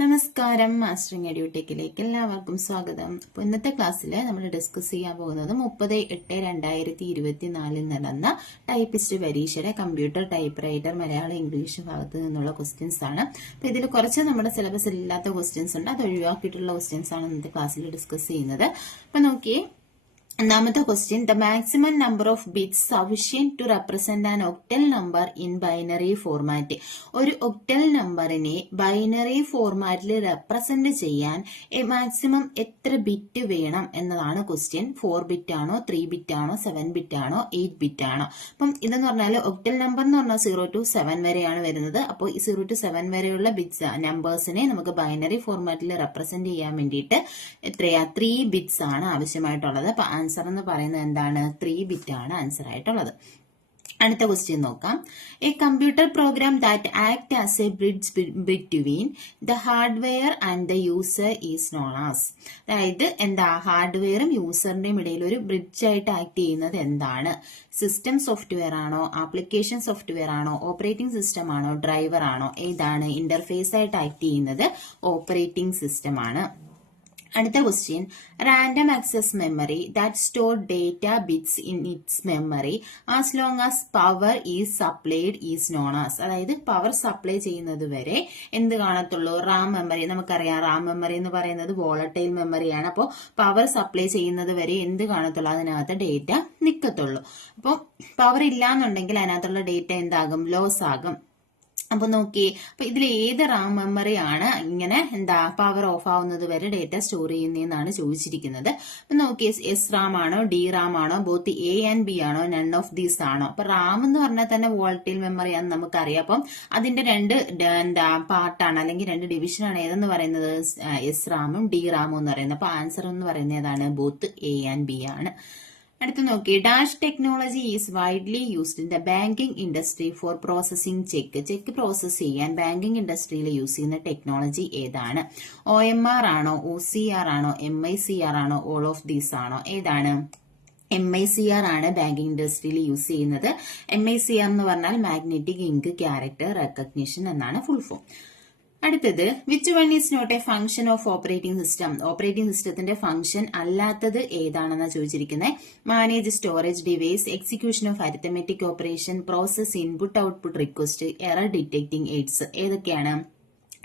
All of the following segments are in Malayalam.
നമസ്കാരം, മാസ്റ്ററിംഗ് എഡ്യൂടെക്കിലേക്ക് എല്ലാവർക്കും സ്വാഗതം. അപ്പോൾ ഇന്നത്തെ ക്ലാസ്സിൽ നമ്മൾ ഡിസ്കസ് ചെയ്യാൻ പോകുന്നത് 30/8/2024 നടന്ന ടൈപ്പിസ്റ്റ് പരീക്ഷയുടെ computer, type writer, Malayalam, English ഭാഗത്ത് നിന്നുള്ള ക്വസ്റ്റ്യൻസ് ആണ്. അപ്പോൾ ഇതിൽ കുറച്ച് നമ്മുടെ സിലബസിൽ ഇല്ലാത്ത ക്വസ്റ്റ്യൻസ് ഉണ്ട്, അത് ഒഴിവാക്കിയിട്ടുള്ള ക്വസ്റ്റ്യൻസ് ആണ് ഇന്നത്തെ ക്ലാസ്സിൽ ഡിസ്കസ് ചെയ്യുന്നത്. അപ്പോൾ നോക്കിയേ, ഒന്നാമത്തെ question, the maximum number of bits sufficient to represent an octal number in binary format. ഒരു ഒക്ടൽ നമ്പറിനെ ബൈനറി ഫോർമാറ്റിൽ റെപ്രസെന്റ് ചെയ്യാൻ മാക്സിമം എത്ര ബിറ്റ് വേണം എന്നതാണ് ക്വസ്റ്റ്യൻ. 4 ബിറ്റ് ആണോ, 3 ബിറ്റ് ആണോ, 7 ബിറ്റ് ആണോ, 8 ബിറ്റ് ആണോ? അപ്പം ഇതെന്ന് പറഞ്ഞാൽ ഒക്ടൽ നമ്പർ എന്ന് പറഞ്ഞാൽ 0 to 7 വരെയാണ് വരുന്നത്. അപ്പോൾ ഈ 0 to 7 വരെയുള്ള ബിറ്റ്സ് നമ്പേഴ്സിനെ നമുക്ക് ബൈനറി ഫോർമാറ്റിൽ റെപ്രസെന്റ് ചെയ്യാൻ വേണ്ടിയിട്ട് എത്രയാ, 3 ബിറ്റ്സ് ആണ് ആവശ്യമായിട്ടുള്ളത്. അപ്പൊ ആൻസർ എന്ന് പറയുന്നത് എന്താണ്? 3 ബിറ്റ് ആണ് ആൻസർ ആയിട്ടുള്ളത്. അടുത്ത ക്വസ്റ്റ്യൻ നോക്കാം. A computer program that act as A bridge between the hardware and the user is known as. അതായത് എന്താ, ഹാർഡ്വെയറും യൂസറിന്റെയും ഇടയിൽ ഒരു ബ്രിഡ്ജ് ആയിട്ട് ആക്ട് ചെയ്യുന്നത് എന്താണ്? സിസ്റ്റം സോഫ്റ്റ്വെയർ ആണോ, ആപ്ലിക്കേഷൻ സോഫ്റ്റ്വെയർ ആണോ, ഓപ്പറേറ്റിംഗ് സിസ്റ്റം ആണോ, ഡ്രൈവർ ആണോ? ഏതാണ് ഇന്റർഫേസ് ആയിട്ട് ആക്ട് ചെയ്യുന്നത്? ഓപ്പറേറ്റിംഗ് സിസ്റ്റം ആണ്. അടുത്ത question, random access memory that store data bits in its memory as long as power is supplied is known as. അതായത് പവർ സപ്ലൈ ചെയ്യുന്നത് വരെ എന്ത് കാണത്തുള്ളൂ? റാം മെമ്മറി. നമുക്കറിയാം റാം മെമ്മറി എന്ന് പറയുന്നത് വോളട്ടൈൽ മെമ്മറിയാണ്. അപ്പോൾ പവർ സപ്ലൈ ചെയ്യുന്നത് വരെ എന്ത് കാണത്തുള്ളൂ? അതിനകത്ത് ഡേറ്റ നിൽക്കത്തുള്ളൂ. അപ്പോൾ പവർ ഇല്ലാന്നുണ്ടെങ്കിൽ അതിനകത്തുള്ള ഡേറ്റ എന്താകും? ലോസ് ആകും. അപ്പൊ നോക്കിയേ, അപ്പൊ ഇതിൽ ഏത് റാം മെമ്മറി ആണ് ഇങ്ങനെ എന്താ പവർ ഓഫ് ആവുന്നത് വരെ ഡേറ്റ സ്റ്റോർ ചെയ്യുന്നതെന്നാണ് ചോദിച്ചിരിക്കുന്നത്. അപ്പൊ നോക്കിയേ, എസ് റാം ആണോ, ഡി റാം ആണോ, ബോത്ത് എ ആൻഡ് ബി ആണോ, നൺ ഓഫ് ദീസ് ആണോ? അപ്പൊ റാം എന്ന് പറഞ്ഞാൽ തന്നെ വോളട്ടൈൽ മെമ്മറി ആണെന്ന് നമുക്കറിയാം. അപ്പം അതിന്റെ രണ്ട് എന്താ പാർട്ടാണ് അല്ലെങ്കിൽ രണ്ട് ഡിവിഷൻ ആണ്. ഏതെന്ന് പറയുന്നത് എസ് റാമും ഡി റാമും എന്ന് പറയുന്നത്. അപ്പൊ ആൻസർ എന്ന് പറയുന്നത് ഏതാണ്? ബോത്ത് എ ആൻഡ് ബി ആണ്. അടുത്ത് നോക്കി, dash technology is widely used in the banking industry for processing cheque process ചെയ്യാൻ ബാങ്കിങ് ഇൻഡസ്ട്രിയിൽ യൂസ് ചെയ്യുന്ന ടെക്നോളജി ഏതാണ്? OMR ആണോ, OCR ആണോ, MICR ആണോ, ഓൾ ഓഫ് ദീസ് ആണോ? ഏതാണ്? MICR ആണ് ബാങ്കിങ് ഇൻഡസ്ട്രിയിൽ യൂസ് ചെയ്യുന്നത്. MICR എന്ന് പറഞ്ഞാൽ മാഗ്നറ്റിക് ഇങ്ക് ക്യാരക്ടർ റെക്കഗ്നിഷൻ എന്നാണ് ഫുൾ ഫോം. അടുത്തത്, which one is not a function of operating system. Operating സിസ്റ്റത്തിന്റെ ഫംഗ്ഷൻ അല്ലാത്തത് ഏതാണെന്നാ ചോദിച്ചിരിക്കുന്നത്. Manage storage device, execution of arithmetic operation, process input output request, error detecting aids. ഏതൊക്കെയാണ്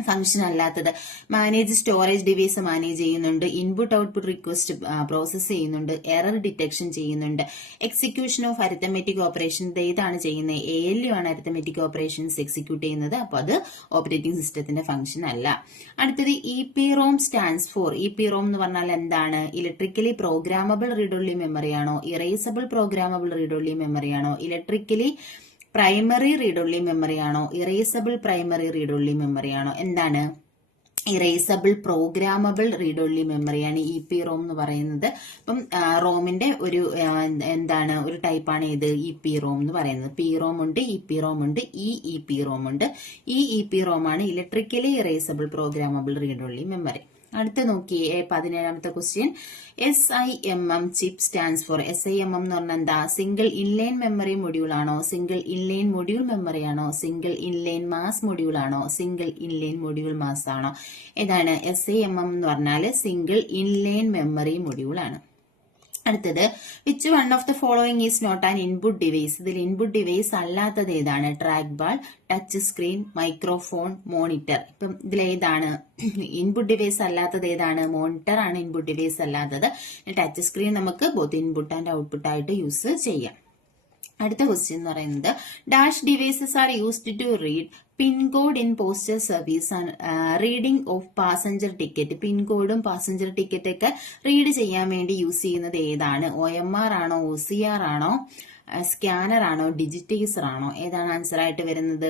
ഫംഗ്ഷൻ അല്ലാത്തത്? മാനേജ് സ്റ്റോറേജ് ഡിവൈസ് മാനേജ് ചെയ്യുന്നുണ്ട്, ഇൻപുട്ട് ഔട്ട്പുട്ട് റിക്വസ്റ്റ് പ്രോസസ് ചെയ്യുന്നുണ്ട്, എറർ ഡിറ്റക്ഷൻ ചെയ്യുന്നുണ്ട്, എക്സിക്യൂഷൻ ഓഫ് അരിത്തമെറ്റിക് ഓപ്പറേഷൻ ഏതാണ് ചെയ്യുന്നത്? ALU ആണ് അരിത്തമെറ്റിക് ഓപ്പറേഷൻസ് എക്സിക്യൂട്ട് ചെയ്യുന്നത്. അപ്പൊ അത് ഓപ്പറേറ്റിംഗ് സിസ്റ്റത്തിന്റെ ഫംഗ്ഷൻ അല്ല. അടുത്തത്, EPROM സ്റ്റാൻഡ്സ് ഫോർ. EPROM എന്ന് പറഞ്ഞാൽ എന്താണ്? Electrically programmable read only memory ആണോ, erasable programmable read only memory ആണോ, electrically primary read only memory ആണോ, erasable primary read only memory ആണോ? എന്താണ്? ഇറേസബിൾ പ്രോഗ്രാമബിൾ റീഡ് ഓൺലി മെമ്മറിയാണ് EPROM എന്ന് പറയുന്നത്. അപ്പം റോമിന്റെ ഒരു എന്താണ് ഒരു ടൈപ്പാണ് ഇത് EPROM എന്ന് പറയുന്നത്. PROM ഉണ്ട്, EPROM ഉണ്ട്, EEPROM ഉണ്ട്. EEPROM ആണ് electrically erasable programmable read only memory. അടുത്ത നോക്കിയേ, 17ാമത്തെ question, SIMM chip stands for. SIMM എന്ന് പറഞ്ഞാൽ എന്താ? സിംഗിൾ ഇൻലൈൻ മെമ്മറി മൊഡ്യൂൾ ആണോ, സിംഗിൾ ഇൻലൈൻ മൊഡ്യൂൾ മെമ്മറി ആണോ, സിംഗിൾ ഇൻലൈൻ മാസ് മൊഡ്യൂൾ ആണോ, സിംഗിൾ ഇൻലൈൻ മൊഡ്യൂൾ മാസ് ആണോ? ഏതാണ്? SIMM എന്ന് പറഞ്ഞാൽ സിംഗിൾ ഇൻലൈൻ മെമ്മറി മൊഡ്യൂൾ ആണ്. അടുത്തത്, which one of the following is not an input device. ഇതിൽ ഇൻപുട്ട് ഡിവൈസ് അല്ലാത്തത് ഏതാണ്? Track ball, touch screen, microphone, monitor. ഇപ്പം ഇതിലേതാണ് ഇൻപുട്ട് ഡിവൈസ് അല്ലാത്തത്? ഏതാണ്? മോണിറ്റർ ആണ് ഇൻപുട്ട് ഡിവൈസ് അല്ലാത്തത്. ടച്ച് സ്ക്രീൻ നമുക്ക് ബോത്ത് ഇൻപുട്ട് ആൻഡ് ഔട്ട്പുട്ട് ആയിട്ട് യൂസ് ചെയ്യാം. അടുത്ത ക്വസ്റ്റ്യൻ എന്ന് പറയുന്നത്, dash devices are used to read pincode in postal service and reading of passenger ticket. പിൻകോഡും പാസഞ്ചർ ടിക്കറ്റ് ഒക്കെ റീഡ് ചെയ്യാൻ വേണ്ടി യൂസ് ചെയ്യുന്നത് ഏതാണ്? OMR ആണോ, OCR ആണോ, സ്കാനർ ആണോ, ഡിജിറ്റൈസർ ആണോ? ഏതാണ് ആൻസർ ആയിട്ട് വരുന്നത്?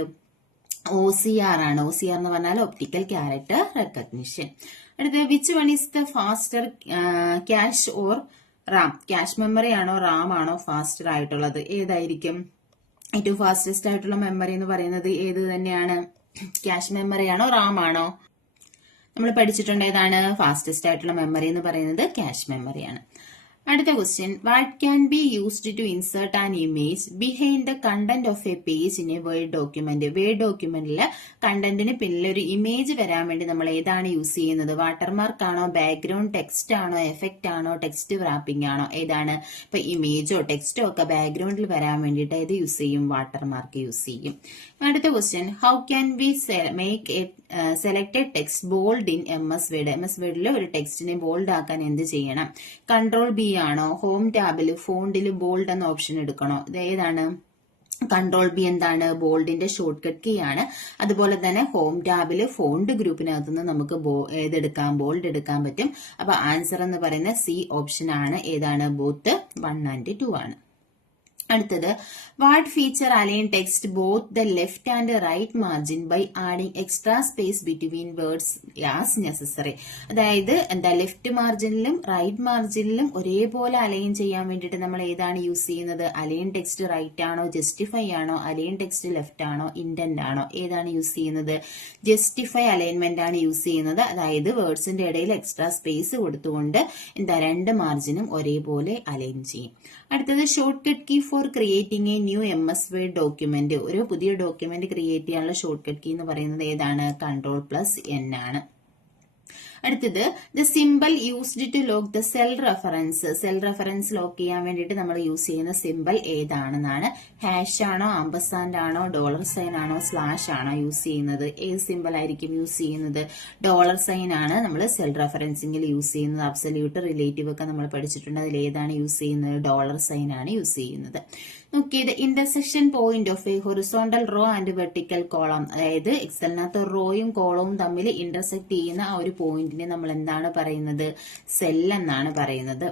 OCR ആണ്. OCR എന്ന് പറഞ്ഞാൽ ഒപ്റ്റിക്കൽ ക്യാരക്ടർ റെക്കഗ്നിഷൻ. അടുത്തത്, which one is the faster cache or RAM. Cache memory ആണോ, റാം ആണോ ഫാസ്റ്റർ ആയിട്ടുള്ളത്? ഏതായിരിക്കും? ഏറ്റവും ഫാസ്റ്റസ്റ്റ് ആയിട്ടുള്ള മെമ്മറി എന്ന് പറയുന്നത് ഏത് തന്നെയാണ്? ക്യാഷ് മെമ്മറി ആണോ, റാം ആണോ? നമ്മൾ പഠിച്ചിട്ടുണ്ട് ഏതാണ് ഫാസ്റ്റസ്റ്റ് ആയിട്ടുള്ള മെമ്മറി എന്ന് പറയുന്നത്? ക്യാഷ് മെമ്മറിയാണ്. അടുത്ത question, what can be used to insert an image behind the content of a page in a word document. Word ഡോക്യുമെന്റിൽ കണ്ടന്റിന് പിന്നിൽ ഒരു ഇമേജ് വരാൻ വേണ്ടി നമ്മൾ ഏതാണ് യൂസ് ചെയ്യുന്നത്? വാട്ടർമാർക്ക് ആണോ, ബാക്ക്ഗ്രൗണ്ട് ടെക്സ്റ്റ് ആണോ, എഫക്റ്റ് ആണോ, ടെക്സ്റ്റ് റാപ്പിംഗ് ആണോ? ഏതാണ്? ഇപ്പൊ ഇമേജോ ടെക്സ്റ്റോ ഒക്കെ ബാക്ക്ഗ്രൗണ്ടിൽ വരാൻ വേണ്ടിയിട്ട് ഏത് യൂസ് ചെയ്യും? വാട്ടർമാർക്ക് യൂസ് ചെയ്യും. അടുത്ത question, how can be make A selected text bold in MS Word. MS Wordൽ ഒരു ടെക്സ്റ്റിനെ ബോൾഡ് ആക്കാൻ എന്ത് ചെയ്യണം? കൺട്രോൾ B ആണോ? ഹോം ടാബിൽ ഫോണ്ടിൽ ബോൾഡ് എന്ന ഓപ്ഷൻ എടുക്കണോ? ഇത് ഏതാണ്? കൺട്രോൾ B എന്താണ്? ബോൾഡിന്റെ ഷോർട്ട് കട്ട് കീ ആണ്. അതുപോലെ തന്നെ ഹോം ടാബിൽ ഫോണ്ട് ഗ്രൂപ്പിനകത്ത് നിന്ന് നമുക്ക് ഏതെടുക്കാം? ബോൾഡ് എടുക്കാൻ പറ്റും. അപ്പൊ ആൻസർ എന്ന് പറയുന്ന C ഓപ്ഷൻ ആണ്. ഏതാണ്? ബോത്ത് 1 and 2 ആണ്. അടുത്തത്, what feature align text both the left and right margin by adding extra space between words as necessary. അതായത് എന്താ, ലെഫ്റ്റ് മാർജിനിലും റൈറ്റ് മാർജിനിലും ഒരേപോലെ അലൈൻ ചെയ്യാൻ വേണ്ടിയിട്ട് നമ്മൾ ഏതാണ് യൂസ് ചെയ്യുന്നത്? അലൈൻ ടെക്സ്റ്റ് റൈറ്റ് ആണോ, ജസ്റ്റിഫൈ ആണോ, അലൈൻ ടെക്സ്റ്റ് ലെഫ്റ്റ് ആണോ, ഇൻഡന്റ് ആണോ? ഏതാണ് യൂസ് ചെയ്യുന്നത്? ജസ്റ്റിഫൈ അലൈൻമെന്റ് ആണ് യൂസ് ചെയ്യുന്നത്. അതായത് വേർഡ്സിന്റെ ഇടയിൽ എക്സ്ട്രാ സ്പേസ് കൊടുത്തുകൊണ്ട് എന്താ, രണ്ട് മാർജിനും ഒരേപോലെ അലൈൻ ചെയ്യും. അടുത്തത്, shortcut key for creating a new MS Word document. ഒരു പുതിയ ഡോക്യുമെന്റ് ക്രിയേറ്റ് ചെയ്യാനുള്ള ഷോർട്ട് കട്ട് കീ എന്ന് പറയുന്നത് ഏതാണ്? Ctrl+N ആണ്. അടുത്തത്, the symbol used to lock the cell reference. Cell reference lock ചെയ്യാൻ വേണ്ടിയിട്ട് നമ്മൾ യൂസ് ചെയ്യുന്ന സിമ്പിൾ ഏതാണെന്നാണ്? ഹാഷ് ആണോ, ആംപർസാൻഡ് ആണോ, $സൈൻ ആണോ, സ്ലാഷ് ആണോ യൂസ് ചെയ്യുന്നത്? ഏത് സിമ്പിൾ ആയിരിക്കും യൂസ് ചെയ്യുന്നത്? $സൈൻ ആണ് നമ്മൾ സെൽ റെഫറൻസിംഗിൽ യൂസ് ചെയ്യുന്നത്. അബ്സല്യൂട്ട്, റിലേറ്റീവ് ഒക്കെ നമ്മൾ പഠിച്ചിട്ടുണ്ട്. അതിൽ ഏതാണ് യൂസ് ചെയ്യുന്നത്? $സൈൻ ആണ് യൂസ് ചെയ്യുന്നത്. നോക്കിയേ, the intersection point of A horizontal raw and vertical column. അതായത് എക്സലിനകത്ത് റോയും കോളവും തമ്മിൽ ഇന്റർസെക്ട് ചെയ്യുന്ന ആ ഒരു പോയിന്റിനെ നമ്മൾ എന്താണ് പറയുന്നത്? സെൽ എന്നാണ് പറയുന്നത്.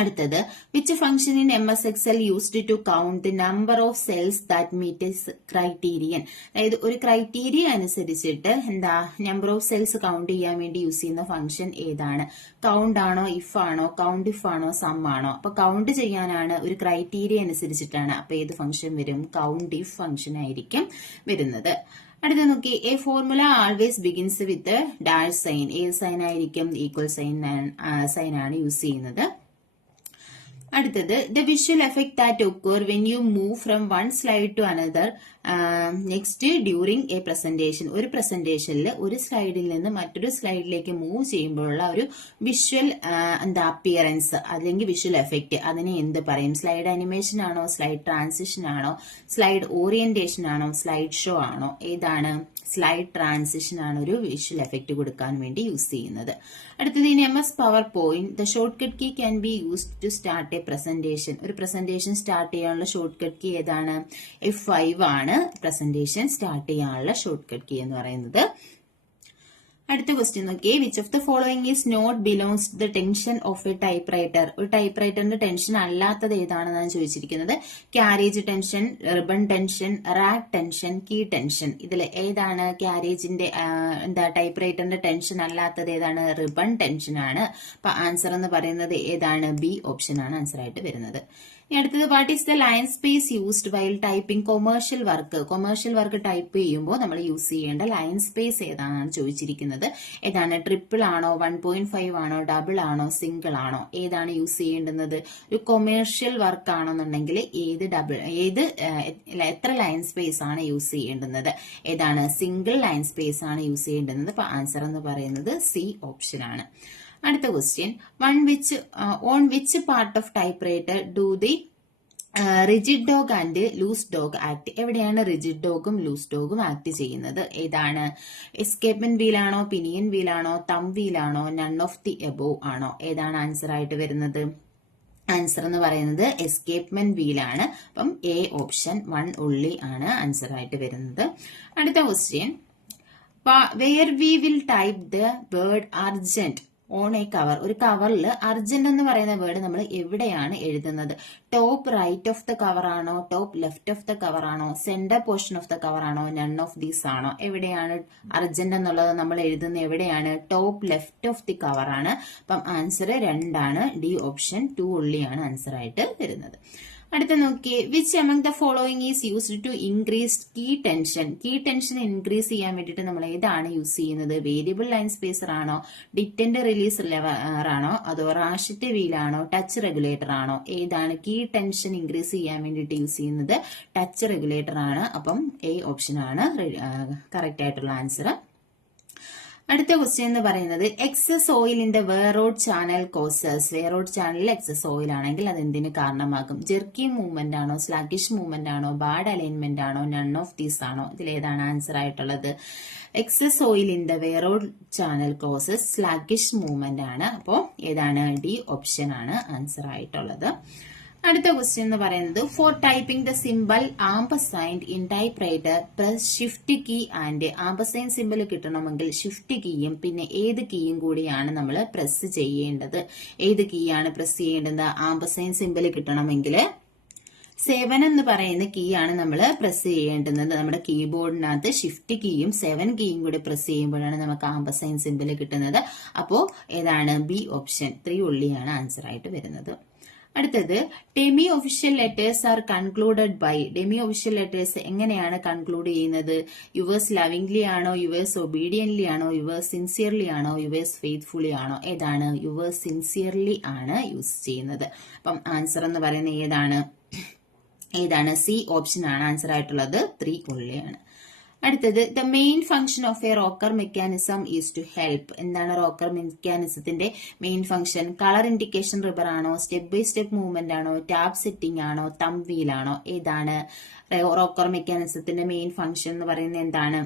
അടുത്തത്, which function in MS Excel used to count the number of cells that meet criterion. അതായത് ഒരു ക്രൈറ്റീരിയ അനുസരിച്ചിട്ട് എന്താ, നമ്പർ ഓഫ് സെൽസ് കൗണ്ട് ചെയ്യാൻ വേണ്ടി യൂസ് ചെയ്യുന്ന ഫംഗ്ഷൻ ഏതാണ്? കൗണ്ട് ആണോ, ഇഫ് ആണോ, കൗണ്ട് ഇഫ് ആണോ, സം ആണോ? അപ്പൊ കൗണ്ട് ചെയ്യാനാണ്, ഒരു ക്രൈറ്റീരിയ അനുസരിച്ചിട്ടാണ്. അപ്പൊ ഏത് ഫംഗ്ഷൻ വരും? കൗണ്ട് ഇഫ് ഫംഗ്ഷൻ ആയിരിക്കും വരുന്നത്. അടുത്ത നോക്കി, a formula always begins with dash sign. ഏത് സൈൻ ആയിരിക്കും? ഈക്വൽ സൈൻ ആണ് യൂസ് ചെയ്യുന്നത്. അടുത്തത്, the visual effect that occur when you move from one slide to another next during a presentation. ഒരു പ്രസന്റേഷനിൽ ഒരു സ്ലൈഡിൽ നിന്ന് മറ്റൊരു സ്ലൈഡിലേക്ക് മൂവ് ചെയ്യുമ്പോഴുള്ള ഒരു വിഷ്വൽ എന്താ, അപ്പിയറൻസ് അല്ലെങ്കിൽ വിഷ്വൽ എഫക്ട്, അതിനെ എന്ത് പറയും? സ്ലൈഡ് അനിമേഷൻ ആണോ, സ്ലൈഡ് ട്രാൻസിഷൻ ആണോ, സ്ലൈഡ് ഓറിയന്റേഷൻ ആണോ, സ്ലൈഡ് ഷോ ആണോ? ഏതാണ്? സ്ലൈഡ് ട്രാൻസിഷൻ ആണ് ഒരു വിഷ്വൽ എഫക്ട് കൊടുക്കാൻ വേണ്ടി യൂസ് ചെയ്യുന്നത്. അടുത്തത്, in MS PowerPoint the shortcut key can be used to start a presentation. ഒരു പ്രസന്റേഷൻ സ്റ്റാർട്ട് ചെയ്യാനുള്ള ഷോർട്ട് കട്ട് കീ ഏതാണ്? F5 ആണ് പ്രസന്റേഷൻ സ്റ്റാർട്ട് ചെയ്യാനുള്ള ഷോർട്ട് കട്ട് കീ എന്ന് പറയുന്നത്. അടുത്ത ക്വസ്റ്റ്യൻ നോക്കിയേ, which of the following is not belongs to the tension of a typewriter. ഒരു ടൈപ്പ് റൈറ്ററിന്റെ ടെൻഷൻ അല്ലാത്തത് ഏതാണെന്നാണ് ചോദിച്ചിരിക്കുന്നത്? Carriage tension, ribbon tension, rack tension, key tension. ഇതിൽ ഏതാണ് ക്യാരേജിന്റെ എന്താ, ടൈപ്പ് റൈറ്ററിന്റെ ടെൻഷൻ അല്ലാത്തത് ഏതാണ്? റിബൺ ടെൻഷൻ ആണ്. അപ്പൊ ആൻസർ എന്ന് പറയുന്നത് ഏതാണ്? B ഓപ്ഷൻ ആണ് ആൻസർ ആയിട്ട് വരുന്നത്. അടുത്തത്, what is the line space used while typing commercial work. Commercial work type ചെയ്യുമ്പോൾ നമ്മൾ യൂസ് ചെയ്യേണ്ട ലൈൻ സ്പേസ് ഏതാണെന്നാണ് ചോദിച്ചിരിക്കുന്നത്. ഏതാണ്? ട്രിപ്പിൾ ആണോ, 1.5 ആണോ, ഡബിൾ ആണോ, സിംഗിൾ ആണോ? ഏതാണ് യൂസ് ചെയ്യേണ്ടുന്നത്? ഒരു കൊമേഴ്ഷ്യൽ വർക്ക് ആണെന്നുണ്ടെങ്കിൽ എത്ര ലൈൻ സ്പേസ് ആണ് യൂസ് ചെയ്യേണ്ടുന്നത്? ഏതാണ്? സിംഗിൾ ലൈൻ സ്പേസ് ആണ് യൂസ് ചെയ്യേണ്ടുന്നത്. അപ്പൊ ആൻസർ എന്ന് പറയുന്നത് C ഓപ്ഷൻ ആണ്. അടുത്ത question, on which part of typewriter do the rigid dog and loose dog act. എവിടെയാണ് റിജിഡ് ഡോഗും ലൂസ് ഡോഗും ആക്ട് ചെയ്യുന്നത്? ഏതാണ്? എസ്കേപ്മെന്റ് വീലാണോ, പിനിയൻ വീലാണോ, തം വീലാണോ, നൺ ഓഫ് ദി എബോവ് ആണോ? ഏതാണ് ആൻസർ ആയിട്ട് വരുന്നത്? ആൻസർ എന്ന് പറയുന്നത് എസ്കേപ്മെന്റ് വീലാണ്. അപ്പം A ഓപ്ഷൻ 1 ഉള്ളി ആണ് ആൻസർ ആയിട്ട് വരുന്നത്. അടുത്ത question, where we will type the word urgent on a cover. ഒരു കവറിൽ അർജന്റ് എന്ന് പറയുന്ന വേർഡ് നമ്മൾ എവിടെയാണ് എഴുതുന്നത്? Top right of the cover ആണോ, top left of the cover ആണോ, centre portion of the cover ആണോ, നൺ ഓഫ് ദീസ് ആണോ? എവിടെയാണ് അർജന്റ് എന്നുള്ളത് നമ്മൾ എഴുതുന്നത്? എവിടെയാണ്? Top left of the cover ആണ്. അപ്പം ആൻസർ 2 ആണ്. D ഓപ്ഷൻ 2 ഉള്ളിയാണ് ആൻസർ ആയിട്ട് വരുന്നത്. അടുത്ത നോക്കിയേ, which among the following is used to increase key tension. Key tension increase ചെയ്യാൻ വേണ്ടിയിട്ട് നമ്മൾ ഏതാണ് യൂസ് ചെയ്യുന്നത്? വേരിയബിൾ ലൈൻ സ്പേസർ ആണോ, ഡിറ്റന്റ് റിലീസ് ലെവർ ആണോ, അതോ റാഷറ്റ് വീൽ ആണോ, ടച്ച് റെഗുലേറ്റർ ആണോ? ഏതാണ് കീ ടെൻഷൻ ഇൻക്രീസ് ചെയ്യാൻ വേണ്ടിയിട്ട് യൂസ് ചെയ്യുന്നത്? ടച്ച് റെഗുലേറ്റർ ആണ്. അപ്പം എ ഓപ്ഷൻ ആണ് കറക്റ്റ് ആയിട്ടുള്ള ആൻസർ. അടുത്ത ക്വസ്റ്റ്യൻ എന്ന് പറയുന്നത്, excess oil in the wear rod channel causes. Wear rod ചാനലിൽ എക്സസ് ഓയിൽ ആണെങ്കിൽ അത് എന്തിന് കാരണമാകും? ജെർക്കി മൂവ്മെന്റ് ആണോ, സ്ലാഗിഷ് മൂവ്മെന്റ് ആണോ, ബാഡ് അലൈൻമെന്റ് ആണോ, നൺ ഓഫ് ദീസ് ആണോ? ഇതിലേതാണ് ആൻസർ ആയിട്ടുള്ളത്? Excess oil in the wear rod channel causes sluggish movement ആണ്. അപ്പോൾ ഏതാണ്? ഡി ഓപ്ഷൻ ആണ് ആൻസർ ആയിട്ടുള്ളത്. അടുത്ത ക്വസ്റ്റ്യൻ എന്ന് പറയുന്നത്, for typing the simple ampersand in typewriter press shift key and ampersand simple കിട്ടണമെങ്കിൽ ഷിഫ്റ്റ് കീയും പിന്നെ ഏത് കീയും കൂടിയാണ് നമ്മൾ പ്രസ് ചെയ്യേണ്ടത്? ഏത് കീ ആണ് പ്രസ് ചെയ്യേണ്ടത്? ആംപസൈൻ സിമ്പിൾ കിട്ടണമെങ്കിൽ 7 എന്ന് പറയുന്ന കീ ആണ് നമ്മൾ പ്രസ് ചെയ്യേണ്ടുന്നത്. നമ്മുടെ കീബോർഡിനകത്ത് ഷിഫ്റ്റ് കീയും 7 കീയും കൂടി പ്രസ് ചെയ്യുമ്പോഴാണ് നമുക്ക് ആംപസൈൻ സിമ്പിൾ കിട്ടുന്നത്. അപ്പോ ഏതാണ്? ബി ഓപ്ഷൻ 3 ഉള്ളിയാണ് ആൻസർ ആയിട്ട് വരുന്നത്. അടുത്തത്, demi official letters are concluded by. Demi official letters എങ്ങനെയാണ് കൺക്ലൂഡ് ചെയ്യുന്നത്? യുവേഴ്സ് ലവിംഗ്ലി ആണോ, യുവേഴ്സ് ഒബീഡിയന്റ്ലി ആണോ, യുവേഴ്സ് സിൻസിയർലി ആണോ, യുവേഴ്സ് ഫെയ്ത്ത്ഫുള്ളി ആണോ? ഏതാണ്? യുവേഴ്സ് സിൻസിയർലി ആണ് യൂസ് ചെയ്യുന്നത്. അപ്പം ആൻസർ എന്ന് പറയുന്നത് ഏതാണ്? സി ഓപ്ഷൻ ആണ് ആൻസർ ആയിട്ടുള്ളത്. 3 ഉള്ളിയാണ്. അടുത്തത്, the main function of a rocker mechanism is to help. എന്താണ് റോക്കർ മെക്കാനിസത്തിന്റെ main function? Colour indication ribbon ആണോ, സ്റ്റെപ്പ് ബൈ സ്റ്റെപ്പ് മൂവ്മെന്റ് ആണോ, ടാപ്പ് സെറ്റിംഗ് ആണോ, തമ്പ് വീൽ ആണോ? ഏതാണ്? റോക്കർ മെക്കാനിസത്തിന്റെ മെയിൻ ഫംഗ്ഷൻ എന്ന് പറയുന്നത് എന്താണ്?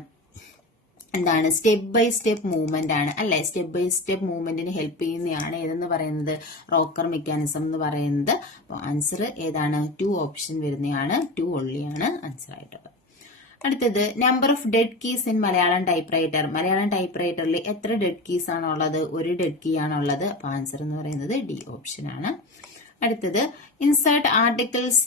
സ്റ്റെപ്പ് ബൈ സ്റ്റെപ്പ് മൂവ്മെന്റ് ആണ് അല്ലെ? സ്റ്റെപ്പ് ബൈ സ്റ്റെപ്പ് മൂവ്മെന്റിന് ഹെൽപ്പ് ചെയ്യുന്നതാണ് ഏതെന്ന് പറയുന്നത്? റോക്കർ മെക്കാനിസം എന്ന് പറയുന്നത്. അപ്പോൾ ആൻസർ ഏതാണ്? 2 ഓപ്ഷൻ വരുന്നതാണ്. 2 ഉള്ളിയാണ് ആൻസർ ആയിട്ടുള്ളത്. അടുത്തത്, number of dead keys in Malayalam typewriter. Malayalam ടൈപ്പ് റൈറ്ററിൽ എത്ര ഡെഡ് കീസ് ആണുള്ളത്? 1 ഡെഡ് കീ ആണുള്ളത്. അപ്പൊ ആൻസർ എന്ന് പറയുന്നത് ഡി ഓപ്ഷൻ ആണ്. അടുത്തത്, ഇൻസേർട്ട് ആർട്ടിക്കിൾസ്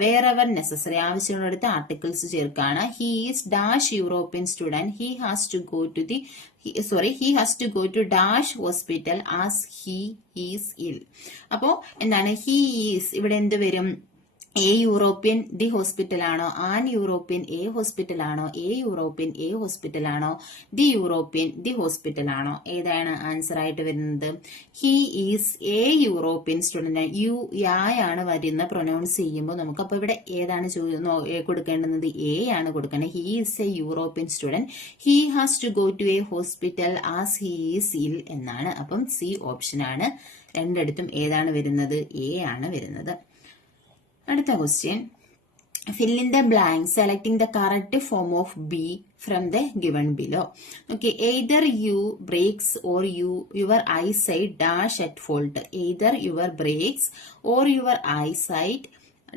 വേറെവർ നെസസറി. ആവശ്യമുള്ളിടത്ത് ആർട്ടിക്കിൾസ് ചേർക്കാണ്. He is dash European student. He has to go to dash hospital as he is ill. അപ്പോ എന്താണ്? ഹി ഈസ് ഇവിടെ എന്ത് വരും? എ യൂറോപ്യൻ ദി ഹോസ്പിറ്റൽ ആണോ, ആൻ യൂറോപ്യൻ എ ഹോസ്പിറ്റൽ ആണോ, എ യൂറോപ്യൻ എ ഹോസ്പിറ്റൽ ആണോ, ദി യൂറോപ്യൻ ദി ഹോസ്പിറ്റൽ ആണോ? ഏതാണ് ആൻസർ ആയിട്ട് വരുന്നത്? He is a European student. യാണ് വരുന്ന പ്രൊനൗൺസ് ചെയ്യുമ്പോൾ നമുക്ക് അപ്പൊ ഇവിടെ ഏതാണ് കൊടുക്കേണ്ടുന്നത്? എ ആണ് കൊടുക്കേണ്ടത്. He is a European student. He has to go to a hospital as he is ill എന്നാണ്. അപ്പം സി ഓപ്ഷൻ ആണ്. രണ്ടിടത്തും ഏതാണ് വരുന്നത്? എ ആണ് വരുന്നത്. അടുത്ത question, fill in the blank selecting the correct form of B from the given below. Okay, either you breaks or your eyesight dash at fault. Either your breaks or your eyesight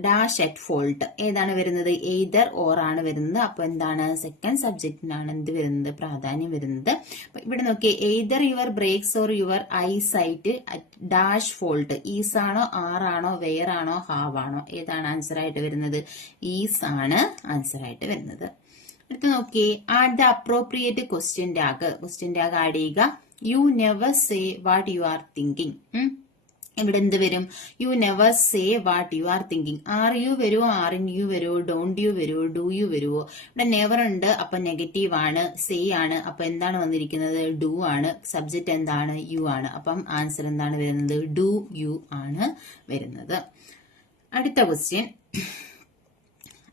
dash at fault. ഏതാണ് വരുന്നത്? എയ്തർ ഓർ ആണ് വരുന്നത്. അപ്പൊ എന്താണ്? സെക്കൻഡ് സബ്ജക്റ്റിനാണ് എന്ത് വരുന്നത്? പ്രാധാന്യം വരുന്നത്. ഇവിടെ നോക്കിയേ, either your brakes or your eyesight at dash fault. Is ആണോ, ആർ ആണോ, വെയർ ആണോ, ഹാവ് ആണോ? ഏതാണ് ആൻസർ ആയിട്ട് വരുന്നത്? ഈസ് ആണ് ആൻസർ ആയിട്ട് വരുന്നത്. അടുത്ത് നോക്കിയേ, add the appropriate question tag. Question tag add ചെയ്യുക. You never say what you are thinking. ഇവിടെ എന്ത് വരും? You never say what you are thinking. Are you വരുമോ, ആർ ഇൻ യു വരുമോ, ഡോണ്ട് യു വരുമോ, ഡു യു വരുമോ? ഇവിടെ നെവർ ഉണ്ട്, അപ്പൊ നെഗറ്റീവ് ആണ്. സേ ആണ്, അപ്പൊ എന്താണ് വന്നിരിക്കുന്നത്? ഡു ആണ്. സബ്ജക്റ്റ് എന്താണ്? യു ആണ്. അപ്പം ആൻസർ എന്താണ് വരുന്നത്? ഡു യു ആണ് വരുന്നത്. അടുത്ത question,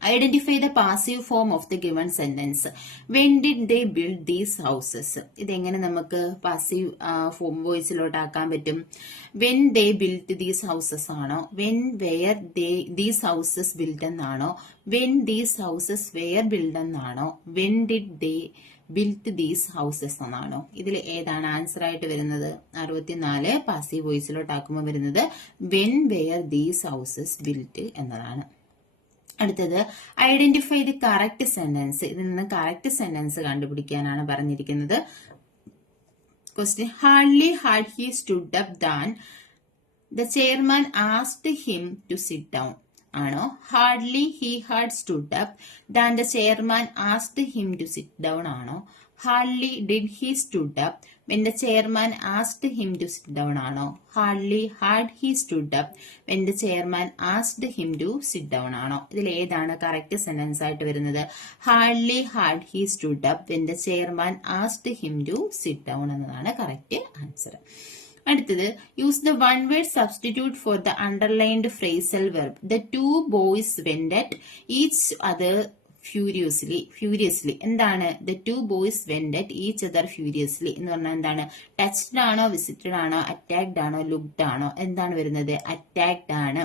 identify the passive form of the given sentence. When did they build these houses. ഇതെങ്ങനെ നമുക്ക് പാസീവ് ഫോം വോയിസിലോട്ടാക്കാൻ പറ്റും? When they build these houses ആണോ, when were these houses build എന്നാണോ, when these houses were build എന്നാണോ, when did they built these houses എന്നാണോ? ഇതിൽ ഏതാണ് ആൻസർ ആയിട്ട് വരുന്നത്? 64 പാസീവ് വോയിസിലോട്ടാക്കുമ്പോൾ വരുന്നത് when were these houses built എന്നതാണ്. അടുത്തത്, ഐഡന്റിഫൈ ദി കറക്റ്റ് സെന്റൻസ്. ഇതിൽ നിന്ന് കറക്റ്റ് സെന്റൻസ് കണ്ടുപിടിക്കാനാണ് പറഞ്ഞിരിക്കുന്നത്. Question, hardly had he stood up than the chairman asked him to sit down ആണോ? Hardly he had stood up than the chairman asked him to sit down ആണോ? Hardly did he stood up when the chairman asked him to sit down ആണോ? Hardly had he stood up when the chairman asked him to sit down ആണോ? ഇതിൽ ഏതാണ് കറക്റ്റ് സെന്റൻസ് ആയിട്ട് വരുന്നത്? Hardly had he stood up when the chairman asked him to sit down എന്നതാണ് കറക്റ്റ് ആൻസർ. അടുത്തത് use the one word substitute for the underlined phrasal verb. The two boys went at each other furiously. എന്താണ് the two boys went at each other furiously എന്ന് പറഞ്ഞാൽ എന്താണ്? ടച്ച്ഡ് ആണോ, വിസിറ്റഡ് ആണോ, അറ്റാക്ഡ് ആണോ, ലുക്ഡ് ആണോ? എന്താണ് വരുന്നത്? അറ്റാക്ഡ് ആണ്.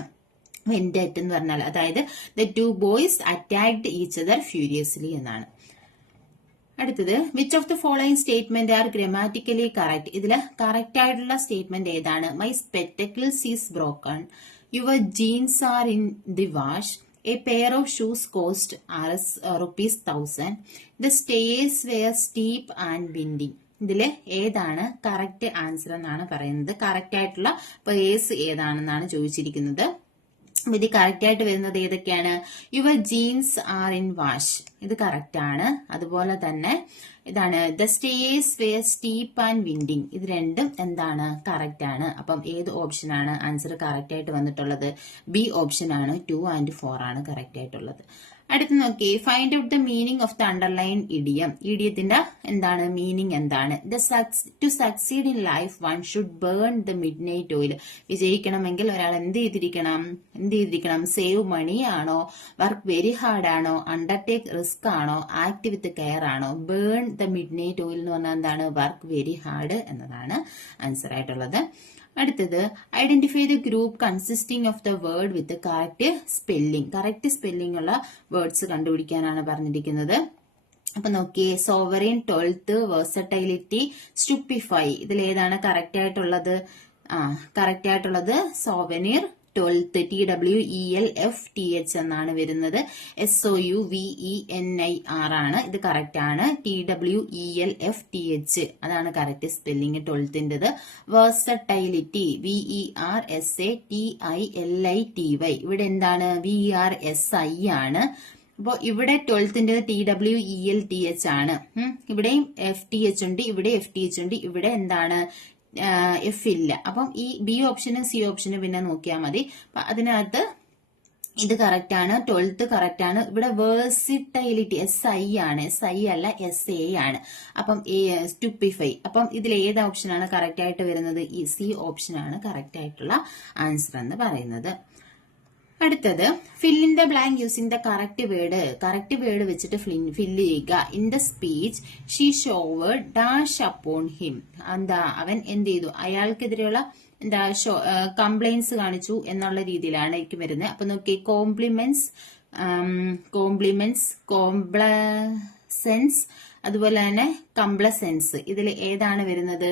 വെന്റ് അറ്റ് എന്ന് പറഞ്ഞാൽ അതായത് the two boys attacked each other furiously എന്നാണ്. അടുത്തത് which of the following statement are grammatically correct. ഇതിൽ കറക്റ്റ് ആയിട്ടുള്ള സ്റ്റേറ്റ്മെന്റ് ഏതാണ്? My spectacles is broken, your jeans are in the wash, a pair of shoes cost ₹1000, the stairs were steep and winding. ഇതില് ഏതാണ് കറക്റ്റ് ആൻസർ എന്നാണ് പറയുന്നത്. കറക്റ്റ് ആയിട്ടുള്ള പേഴ്സ് ഏതാണെന്നാണ് ചോദിച്ചിരിക്കുന്നത്. ഇത് കറക്റ്റ് ആയിട്ട് വരുന്നത് ഏതൊക്കെയാണ്? Your jeans are in wash, ഇത് കറക്റ്റ് ആണ്. അതുപോലെ തന്നെ ഇതാണ് the stairs were steep and winding, ഇത് രണ്ടും എന്താണ്? കറക്റ്റ് ആണ്. അപ്പം ഏത് ഓപ്ഷൻ ആണ് ആൻസർ കറക്റ്റ് ആയിട്ട് വന്നിട്ടുള്ളത്? ബി ഓപ്ഷൻ ആണ്. 2 and 4 ആണ് കറക്റ്റ് ആയിട്ടുള്ളത്. അടുത്ത് നോക്കി find out the meaning of the underline idiom. ഇഡിയത്തിന്റെ എന്താണ് മീനിങ്? എന്താണ്? To succeed in life one should burn the midnight oil. വിജയിക്കണമെങ്കിൽ ഒരാൾ എന്ത് ചെയ്തിരിക്കണം? സേവ് മണി ആണോ, വർക്ക് വെരി ഹാർഡ് ആണോ, അണ്ടർടേക്ക് റിസ്ക് ആണോ, ആക്ട് വിത്ത് കെയർ ആണോ? Burn the midnight oil എന്ന് പറഞ്ഞാൽ എന്താണ്? വർക്ക് വെരി ഹാർഡ് എന്നതാണ് ആൻസർ ആയിട്ടുള്ളത്. അടുത്തത് identify the group consisting of the word with correct spelling. Correct spelling ഉള്ള വേർഡ്സ് കണ്ടുപിടിക്കാനാണ് പറഞ്ഞിരിക്കുന്നത്. അപ്പൊ നോക്കിയേ സോവറിൻ, ട്വൽത്ത്, വേഴ്സറ്റൈലിറ്റി, സ്റ്റുപ്പിഫൈ. ഇതിൽ ഏതാണ് കറക്റ്റ് ആയിട്ടുള്ളത്? കറക്റ്റ് ആയിട്ടുള്ളത് സോവനീർ, ട്വൽത്ത്, TWELFTH എന്നാണ് വരുന്നത്. SOUVENIR ആണ്. ഇത് കറക്റ്റ് ആണ്. TWELFTH അതാണ് കറക്റ്റ് സ്പെല്ലിംഗ് ട്വൽത്തിൻ്റെത്. വേഴ്സറ്റൈലിറ്റി VERSATILITY. ഇവിടെ എന്താണ്? VERSI ആണ്. അപ്പോൾ ഇവിടെ ട്വൽത്തിന്റെ TWELTH ആണ്. ഇവിടെയും FTH ഉണ്ട്, ഇവിടെ FTH ഉണ്ട്, ഇവിടെ എന്താണ്? F ഇല്ല. അപ്പം ഈ ബി ഓപ്ഷനും സി ഓപ്ഷനും പിന്നെ നോക്കിയാൽ മതി. അപ്പൊ അതിനകത്ത് ഇത് കറക്റ്റ് ആണ്. ട്വൽത്ത് കറക്റ്റ് ആണ്. ഇവിടെ വേഴ്സിറ്റൈലിറ്റി SI ആണ്, SI അല്ല SA ആണ്. അപ്പം സ്റ്റുപ്പിഫൈ. അപ്പം ഇതിൽ ഏത് ഓപ്ഷനാണ് കറക്റ്റ് ആയിട്ട് വരുന്നത്? ഈ സി ഓപ്ഷൻ ആണ് കറക്റ്റ് ആയിട്ടുള്ള ആൻസർ എന്ന് പറയുന്നത്. അടുത്തത് fill in the blank using the correct word വെച്ചിട്ട് ഫില്ല് ചെയ്യുക. In the speech she showered dash upon him. എന്താ അവൻ എന്ത് ചെയ്തു? അയാൾക്കെതിരെയുള്ള എന്താ കംപ്ലൈൻസ് കാണിച്ചു എന്നുള്ള രീതിയിലാണ് എനിക്ക് വരുന്നത്. അപ്പൊ നോക്കി കോംപ്ലിമെന്റ്സ്, കോംപ്ലസെൻസ്, അതുപോലെ തന്നെ കംപ്ലസെൻസ്. ഇതിൽ ഏതാണ് വരുന്നത്?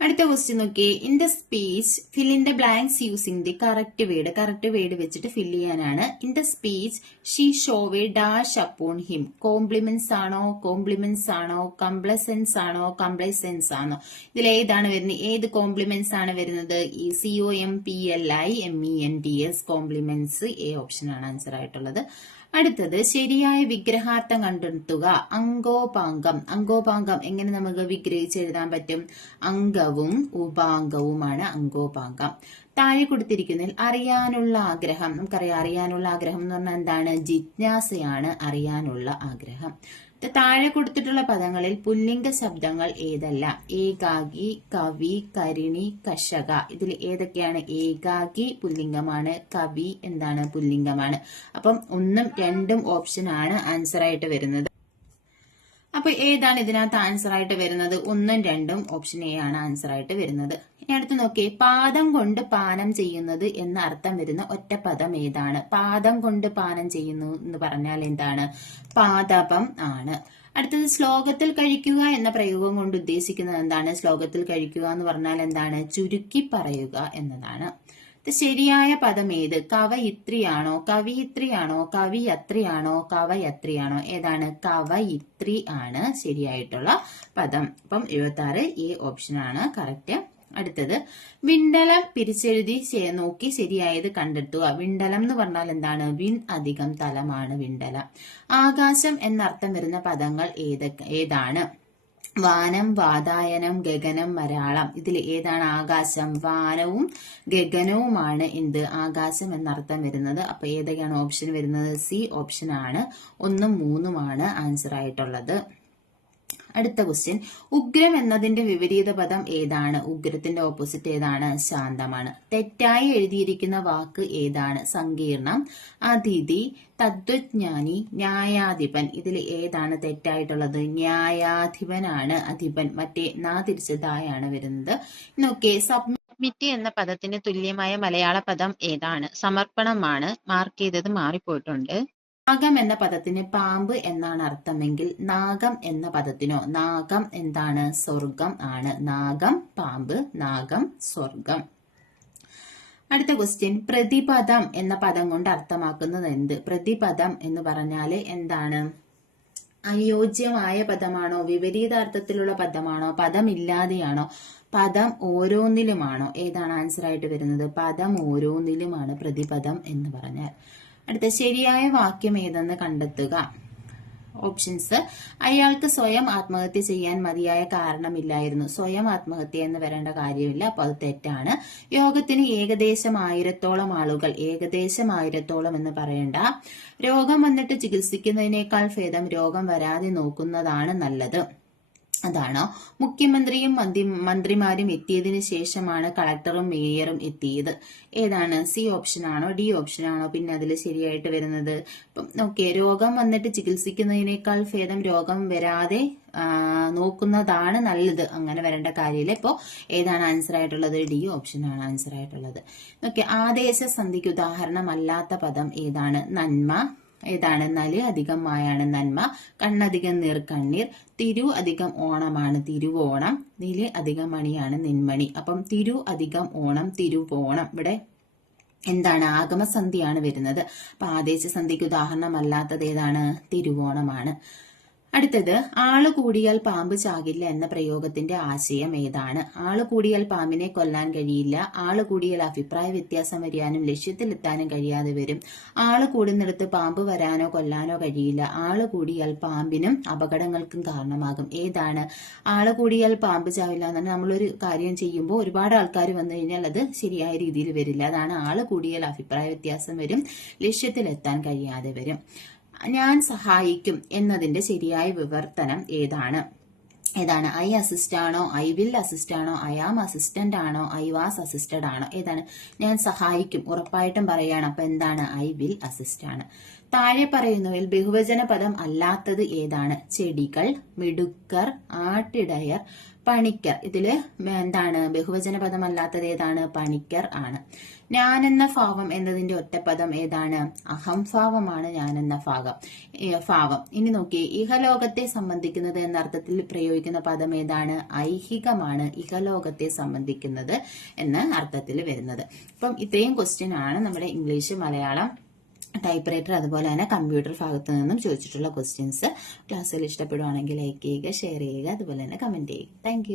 അടുത്ത ക്വസ്റ്റ്യൻ നോക്കി in the speech fill in the blanks using the correct word വെച്ചിട്ട് ഫില്ല് ചെയ്യാനാണ്. In the speech she shower dash upon him. Compliments ആണോ, കംപ്ലസെൻസ് ആണോ, കംപ്ലൈസെൻസ് ആണോ? ഇതിൽ ഏതാണ് വരുന്നത്? ഏത് കോംപ്ലിമെന്റ്സ് ആണ് വരുന്നത്? ഈ COMPLIMENTS കോംപ്ലിമെന്റ്സ്. എ ഓപ്ഷൻ ആണ് ആൻസർ ആയിട്ടുള്ളത്. അടുത്തത് ശരിയായ വിഗ്രഹാർത്ഥം കണ്ടെത്തുക. അങ്കോപാംഗം എങ്ങനെ നമുക്ക് വിഗ്രഹിച്ച് എഴുതാൻ പറ്റും? അംഗവും ഉപാംഗവുമാണ് അങ്കോപാംഗം. താഴെ കൊടുത്തിരിക്കുന്നതിൽ അറിയാനുള്ള ആഗ്രഹം. നമുക്കറിയാം അറിയാനുള്ള ആഗ്രഹം എന്ന് പറഞ്ഞാൽ എന്താണ്? ജിജ്ഞാസയാണ് അറിയാനുള്ള ആഗ്രഹം. താഴെ കൊടുത്തിട്ടുള്ള പദങ്ങളിൽ പുല്ലിംഗ ശബ്ദങ്ങൾ ഏതെല്ലാം? ഏകാകി, കവി, കരിണി, കർഷക. ഇതിൽ ഏതൊക്കെയാണ്? ഏകാകി പുല്ലിംഗമാണ്, കവി എന്താണ്? പുല്ലിംഗമാണ്. അപ്പം 1ഉം 2ഉം ഓപ്ഷൻ ആണ് ആൻസർ ആയിട്ട് വരുന്നത്. അപ്പൊ ഏതാണ് ഇതിനകത്ത് ആൻസർ ആയിട്ട് വരുന്നത്? 1ഉം 2ഉം ഓപ്ഷൻ എ ആണ് ആൻസർ ആയിട്ട് വരുന്നത്. ഇനി അടുത്ത് നോക്കിയേ പാദം കൊണ്ട് പാനം ചെയ്യുന്നത് എന്ന അർത്ഥം വരുന്ന ഒറ്റ പദം ഏതാണ്? പാദം കൊണ്ട് പാനം ചെയ്യുന്നു എന്ന് പറഞ്ഞാൽ എന്താണ്? പാദപം ആണ്. അടുത്തത് ശ്ലോകത്തിൽ കഴിക്കുക എന്ന പ്രയോഗം കൊണ്ട് ഉദ്ദേശിക്കുന്നത് എന്താണ്? ശ്ലോകത്തിൽ കഴിക്കുക എന്ന് പറഞ്ഞാൽ എന്താണ്? ചുരുക്കി പറയുക എന്നതാണ്. ശരിയായ പദം ഏത്? കവയിത്രിയാണോ, കവിയിത്രിയാണോ, കവിയത്രിയാണോ, കവയത്രിയാണോ? ഏതാണ്? കവയിത്രി ആണ് ശരിയായിട്ടുള്ള പദം. അപ്പം 76 എ ഓപ്ഷൻ ആണ് കറക്റ്റ് അടുത്തത് വിണ്ടലം പിരിച്ചെഴുതി നോക്കി ശരിയായത് കണ്ടെത്തുക. വിണ്ടലം എന്ന് പറഞ്ഞാൽ എന്താണ്? വിൺ അധികം തലമാണ് വിണ്ടലം. ആകാശം എന്നർത്ഥം വരുന്ന പദങ്ങൾ ഏതാണ്? വാനം, വാതായനം, ഗഗനം, മലയാളം. ഇതിൽ ഏതാണ് ആകാശം? വാനവും ഗഗനവുമാണ് എന്ത്? ആകാശം എന്നർത്ഥം വരുന്നത്. അപ്പൊ ഏതൊക്കെയാണ് ഓപ്ഷൻ വരുന്നത്? സി ഓപ്ഷൻ ആണ്. 1ഉം 3ഉമാണ് ആൻസർ ആയിട്ടുള്ളത്. അടുത്ത ക്വസ്റ്റ്യൻ, ഉഗ്രം എന്നതിന്റെ വിപരീത പദം ഏതാണ്? ഉഗ്രത്തിന്റെ ഓപ്പോസിറ്റ് ഏതാണ്? ശാന്തമാണ്. തെറ്റായി എഴുതിയിരിക്കുന്ന വാക്ക് ഏതാണ്? സങ്കീർണം, അതിഥി, തത്വജ്ഞാനി, ന്യായാധിപൻ. ഇതിൽ ഏതാണ് തെറ്റായിട്ടുള്ളത്? ന്യായാധിപനാണ് അധിപൻ. മറ്റേ തിരിച്ചതായാണ് വരുന്നത്. നോക്കേ, സബ്മിറ്റ് എന്ന പദത്തിന് തുല്യമായ മലയാള പദം ഏതാണ്? സമർപ്പണമാണ്. മാർക്ക് ചെയ്തത് മാറിപ്പോയിട്ടുണ്ട്. നാഗം എന്ന പദത്തിന് പാമ്പ് എന്നാണ് അർത്ഥമെങ്കിൽ നാഗം എന്ന പദത്തിനോ? നാഗം എന്താണ്? സ്വർഗം ആണ്. നാഗം പാമ്പ്, നാഗം സ്വർഗം. അടുത്ത ക്വസ്റ്റ്യൻ, പ്രതിപദം എന്ന പദം കൊണ്ട് അർത്ഥമാക്കുന്നത് എന്ത്? പ്രതിപദം എന്ന് പറഞ്ഞാല് എന്താണ്? അയോജ്യമായ പദമാണോ? വിപരീതാർത്ഥത്തിലുള്ള പദമാണോ? പദമില്ലാതെയാണോ? പദം ഓരോന്നിലുമാണോ? ഏതാണ് ആൻസർ ആയിട്ട് വരുന്നത്? പദം ഓരോന്നിലുമാണ് പ്രതിപദം എന്ന് പറഞ്ഞാൽ. അടുത്ത ശരിയായ വാക്യം ഏതെന്ന് കണ്ടെത്തുക. ഓപ്ഷൻസ്, അയാൾക്ക് സ്വയം ആത്മഹത്യ ചെയ്യാൻ മതിയായ കാരണമില്ലായിരുന്നു. സ്വയം ആത്മഹത്യ എന്ന് വരേണ്ട കാര്യമില്ല, അപ്പൊ അത് തെറ്റാണ്. യോഗത്തിന് ഏകദേശം 1000-ഓളം ആളുകൾ, ഏകദേശം 1000-ഓളം എന്ന് പറയണ്ട. രോഗം വന്നിട്ട് ചികിത്സിക്കുന്നതിനേക്കാൾ ഭേദം രോഗം വരാതെ നോക്കുന്നതാണ് നല്ലത്. അതാണോ? മുഖ്യമന്ത്രിയും മന്ത്രിമാരും എത്തിയതിനു ശേഷമാണ് കളക്ടറും മേയറും എത്തിയത്. ഏതാണ്? സി ഓപ്ഷൻ ആണോ ഡി ഓപ്ഷൻ ആണോ പിന്നെ അതിൽ ശരിയായിട്ട് വരുന്നത്? ഓക്കെ, രോഗം വന്നിട്ട് ചികിത്സിക്കുന്നതിനേക്കാൾ ഭേദം രോഗം വരാതെ നോക്കുന്നതാണ് നല്ലത്. അങ്ങനെ വരേണ്ട കാര്യമില്ല. ഇപ്പോ ഏതാണ് ആൻസർ ആയിട്ടുള്ളത്? ഡി ഓപ്ഷൻ ആണ് ആൻസർ ആയിട്ടുള്ളത്. ഓക്കെ, ആദേശ സന്ധിക്ക് ഉദാഹരണമല്ലാത്ത പദം ഏതാണ്? നന്മ. ഏതാണ്? നല് അധികം മായാണ് നന്മ. കണ്ണധികം നീർ കണ്ണീർ. തിരു അധികം ഓണമാണ് തിരുവോണം. നില് അധികം മണിയാണ് നിന്മണി. അപ്പം തിരു അധികം ഓണം തിരുവോണം. ഇവിടെ എന്താണ്? ആഗമസന്ധിയാണ് വരുന്നത്. അപ്പൊ ആദേശ സന്ധിക്ക് ഉദാഹരണമല്ലാത്തത് ഏതാണ്? തിരുവോണമാണ്. അടുത്തത്, ആള് കൂടിയാൽ പാമ്പ് ചാകില്ല എന്ന പ്രയോഗത്തിന്റെ ആശയം ഏതാണ്? ആള് കൂടിയാൽ പാമ്പിനെ കൊല്ലാൻ കഴിയില്ല. ആള് കൂടിയാൽ അഭിപ്രായ വ്യത്യാസം വരാനും ലക്ഷ്യത്തിലെത്താനും കഴിയാതെ വരും. ആള് കൂടുന്നിടത്ത് പാമ്പ് വരാനോ കൊല്ലാനോ കഴിയില്ല. ആള് കൂടിയാൽ പാമ്പിനും അപകടങ്ങൾക്കും കാരണമാകും. ഏതാണ്? ആള് കൂടിയാൽ പാമ്പ് ചാവില്ല എന്നാണ്. നമ്മളൊരു കാര്യം ചെയ്യുമ്പോൾ ഒരുപാട് ആൾക്കാർ വന്നു കഴിഞ്ഞാൽ അത് ശരിയായ രീതിയിൽ വരില്ല. അതാണ് ആള് കൂടിയാൽ അഭിപ്രായ വ്യത്യാസം വരും, ലക്ഷ്യത്തിലെത്താൻ കഴിയാതെ വരും. ഞാൻ സഹായിക്കും എന്നതിന്റെ ശരിയായ വിവർത്തനം ഏതാണ്? ഏതാണ്? ഐ അസിസ്റ്റ് ആണോ? ഐ വിൽ അസിസ്റ്റ് ആണോ? ഐ ആം അസിസ്റ്റന്റ് ആണോ? ഐ വാസ് അസിസ്റ്റഡ് ആണോ? ഏതാണ്? ഞാൻ സഹായിക്കും ഉറപ്പായിട്ടും പറയാണ്. അപ്പൊ എന്താണ്? ഐ വിൽ അസിസ്റ്റ് ആണ്. താഴെ പറയുന്നവയിൽ ബഹുവചന പദം അല്ലാത്തത് ഏതാണ്? ചെടികൾ, മിടുക്കർ, ആട്ടിടയർ, പണിക്കർ. ഇതില് എന്താണ്? ബഹുവചന പദം അല്ലാത്തത് ഏതാണ്? പണിക്കർ ആണ്. ഞാനെന്ന ഭാവം എന്നതിന്റെ ഒറ്റപ്പദം ഏതാണ്? അഹംഭാവമാണ് ഞാനെന്ന ഭാവം. ഇനി നോക്കിയേ, ഇഹലോകത്തെ സംബന്ധിക്കുന്നത് എന്ന അർത്ഥത്തിൽ പ്രയോഗിക്കുന്ന പദം ഏതാണ്? ഐഹികമാണ് ഇഹലോകത്തെ സംബന്ധിക്കുന്നത് എന്ന അർത്ഥത്തിൽ വരുന്നത്. അപ്പം ഇത്രയും ക്വസ്റ്റ്യൻ ആണ് നമ്മുടെ ഇംഗ്ലീഷ്, മലയാളം, ടൈപ്പ് റൈറ്റർ അതുപോലെ തന്നെ കമ്പ്യൂട്ടർ ഭാഗത്ത് നിന്നും ചോദിച്ചിട്ടുള്ള ക്വസ്റ്റ്യൻസ്. ക്ലാസ്സിൽ ഇഷ്ടപ്പെടുവാണെങ്കിൽ ലൈക്ക് ചെയ്യുക, ഷെയർ ചെയ്യുക, അതുപോലെ തന്നെ കമന്റ് ചെയ്യുക. താങ്ക്